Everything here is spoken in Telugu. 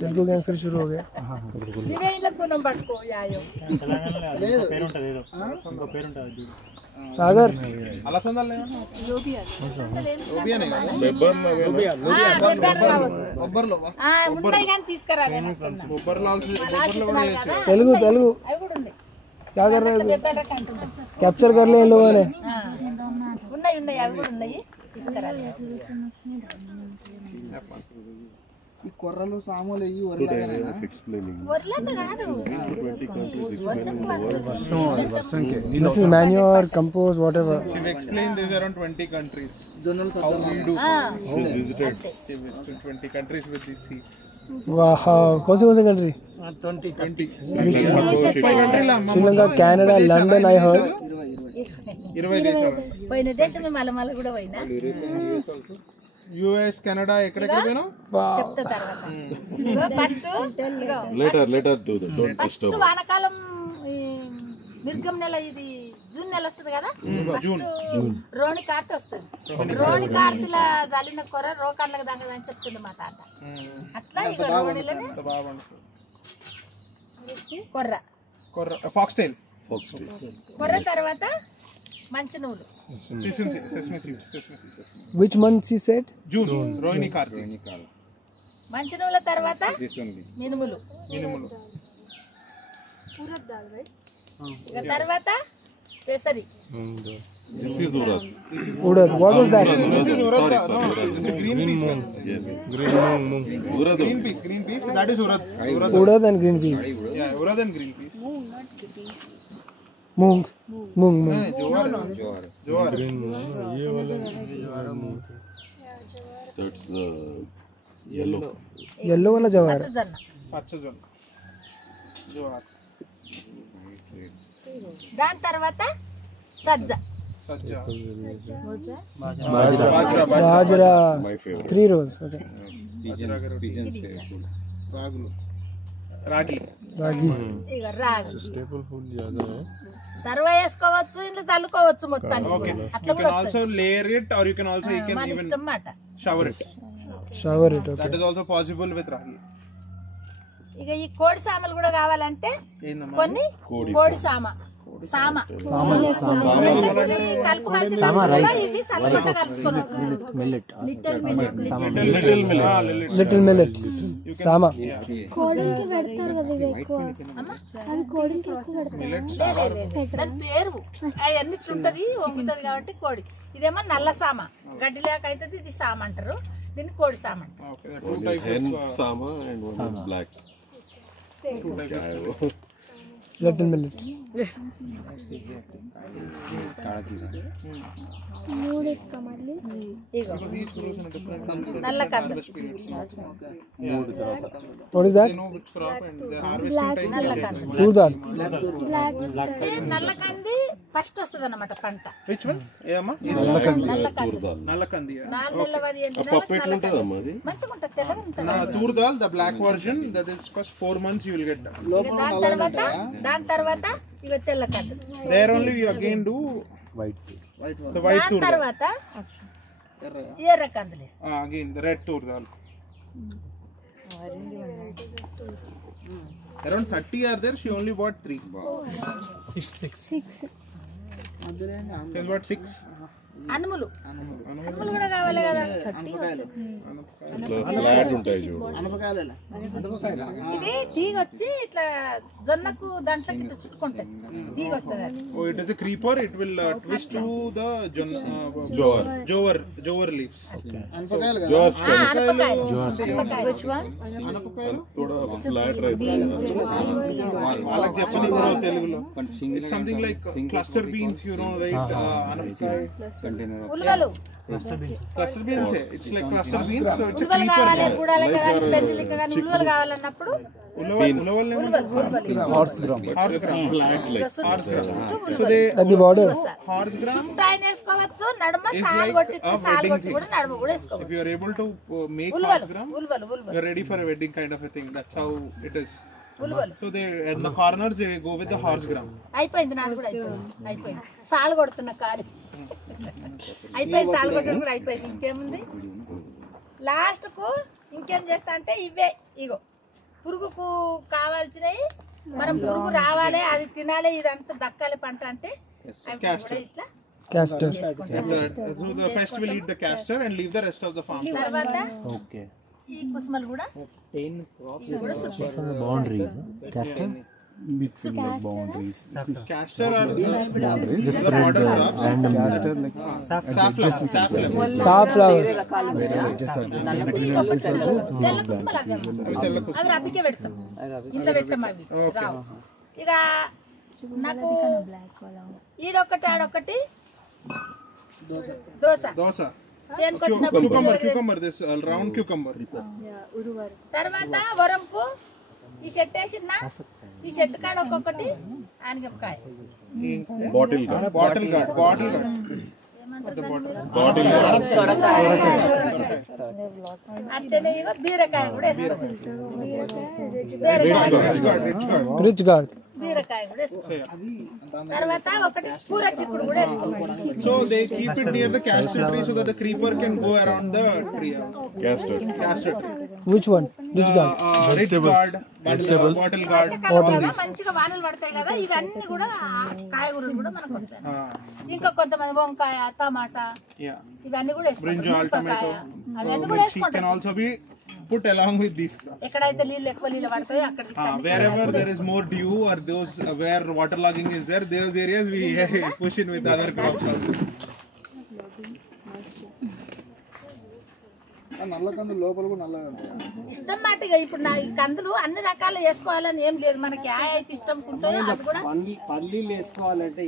తెలుగు గ్యాంగ్ ఫిర్ షురూ हो गया సాగర్ తెలుగు తెలుగు क्या कर रहे हो कैप्चर कर ले इन लोगों ने ఈ కొర్రలు సాములు ఈ This is manure, compost, whatever. She explained there's around 20 countries. How we do. Visited 20 countries with these seeds. Wow, कौन से country? 20. Sri Lanka, Canada, London, I heard. 20 దేశాలు. పోయిన దేశమే మలమల కూడా పోయినా. US, Canada ఎక్కడెక్కడ పోయినావు? చెప్తా తర్వాత. Later do the don't disturb. First వానకాలం మిర్గం నెల ఇది జూన్ నెల వస్తుంది కదా జూన్ రోణి కార్తె వస్తుంది రోణి కార్తెల జలిన కొర్ర రోకాళ్ళకి దంగదని చెప్తుంది మా తాత అట్లా ఇక రోణిలోనే కొర్ర ఫాక్స్ టైల్ కొర్ర తర్వాత మంచి నువ్వులు Which month she said? June Rohini కార్తె మంచి నువ్వుల తర్వాత మినుములు ఇక తర్వాత పెసరి This is urad. Urad. What was that? This is urad. This is green peas. Yes. Green urad. Green peas. That is urad. Urad and green peas. Yeah, urad and green peas. Moong. Jowar. That's the yellow. Yellow wala jawar. పచ్చజొన్న jowar దాని తర్వాత సజ్జ Bajra. My favorite. 3 rows. Okay. రాగి ఇక రాగి తర్వాత వేసుకోవచ్చు ఇంట్లో చల్లుకోవచ్చు మొత్తానికి Okay. అట్లా You కూడా can also layer it or you can also మన even ఇష్టం మాట shower it. Shower it. Okay. That is also possible with ragi. ఇక ఈ కోడి సామలు కూడా కావాలంటే ఏందమ్మా కొన్ని కోడి సామ కలుపు కలిసి ఇవి సల్లగా కలుపుకోవచ్చు Little millets. Sama. దాని పేరు అవన్నీ ఉంటది వంగుతుంది కాబట్టి కోడి ఇదేమో నల్ల సామ గడ్డి లేక అవుతుంది ఇది సామ అంటారు దీన్ని కోడి సామ అంటారు Okay, there are two types Hen of sama and one is black. Little millets. ఇగో నల్ల కంద What is that? they know which crop and the harvesting time నల్ల is కంది Tur dal. నల్ల కంది ఫస్ట్ వస్తుంది అన్నమాట పంట which one ఏదమ్మా నల్ల కంది నల్ల కంది 4 నెలల వది పప్పు ఎట్లుంటదమ్మా అది? మంచిగా ఉంటుంది తెల్లగా ఉంటుంది na tur dal the black version that is first 4 months you will get దాని తర్వాత ఇక తెల్ల కంది there only you again do the white దాని tur dal తర్వాత ఎర్ర కందులు వేస్తాం again the red tur dal around 30 are there she only bought 3 she's bought 6 అనుములు కూడా కావాలి కదా ఇట్లా ఫ్లాట్ ఉంటాయి చూడు. ఇది తీగ వచ్చి ఇట్లా జొన్నకు దాంట్లోకి ఇట్లా చుట్టుకుంటది తీగ వస్తుంది అది oh it is a creeper it will twist to the jowar leaves Jaws का అనపకాయలు थोड़ा फ्लैट रहता है. వాళ్ళకి చెప్పని కూడా తెలుగులో it's something like cluster beans you know right అనపకాయ ఉలవలు cluster beans it's like cluster beans so it's a ఉలవలు creeper కావాలి గుడాలకి కానీ పెంజలికి కానీ ఉలవలు కావాలన్నప్పుడు Horse gram. Flat like. So they At the border. horse gram చుట్టాయిన వేసుకోవచ్చు నడుమ is సాల్ like కొట్టి a సాల్ wedding కొట్టి thing. కూడా నడుమ కూడా If వేసుకోవచ్చు you are able to make ఉలవలు horse gram ఉలవలు you are ready for a wedding kind of a thing that's how it is ఉలువలు. So they at the corners they go with the horse gram. అయిపోయింది నాది కూడా అయిపోయింది. సాలు కొడుతున్న కారు అయిపోయింది, సాలు కొట్టడం కూడా అయిపోయింది. ఇంకేముంది లాస్ట్ కు ఇంకేం చేస్తా అంటే ఇవే ఇగో పురుగుకు కావాల్సినవి, మనం పురుగు రావాలి అది తినాలి ఇదంతా దక్కాలి పంట అంటే అవి కూడా ఇట్లా castor. So the pest will eat the castor and leave the rest of the farm. తర్వాత ఈ కుసుమలు కూడా Castor are the modern crops. సాఫ్లవర్స్. తెల్ల కుసుమలు అవి రబ్బికే పెడతాం, ఇంట్లో పెట్టాం అవి రావు. ఇక నాకు ఈడొకటి ఆడొకటి dosa cucumber, this round cucumber. తర్వాత వరంకు ఈ చెట్టు వేసిన ఈ చెట్టు కాడ ఒక్కొక్కటి ఆనగకాయ, Bottle gourd. అట్లనే ఇగో బీరకాయ కూడా వేసుకోవాలి. Ridge gourd. బీరకాయ కూడా వేసుకోవాలి. తర్వాత ఒకటి కూర చిక్కుడు కూడా వేసుకోవాలి. So they keep it near the castor tree so that the creeper can go around the tree. Castor. Castor tree. Which one? Ridge gourd. Rich gourd, bottle gourd. మంచిగా వానలు పడతాయి కదా, ఇవన్నీ కూడా కాయగూరలు కూడా మనకు వస్తాయి. ఇంకా కొంతమంది వంకాయ, టమాటా Yeah. ఇవన్నీ కూడా Brinjal, tomato. అవన్నీ కూడా Which can also be put along with these crops. ఎక్కడైతే ఎక్కువ నీళ్ళు పడతాయో అక్కడ Wherever there is more dew or those where waterlogging is there, those areas we push in with other crops also. నల్ల కందు లోపల కూడా నల్లగా ఉంటాయి. ఇష్టం మాటగా ఇప్పుడు నా ఈ కందులు అన్ని రకాలు వేసుకోవాలని ఏం లేదు, మనకి ఏ అయితే ఇష్టం ఉంటుందో అది కూడా పల్లీలు వేసుకోవాలంటే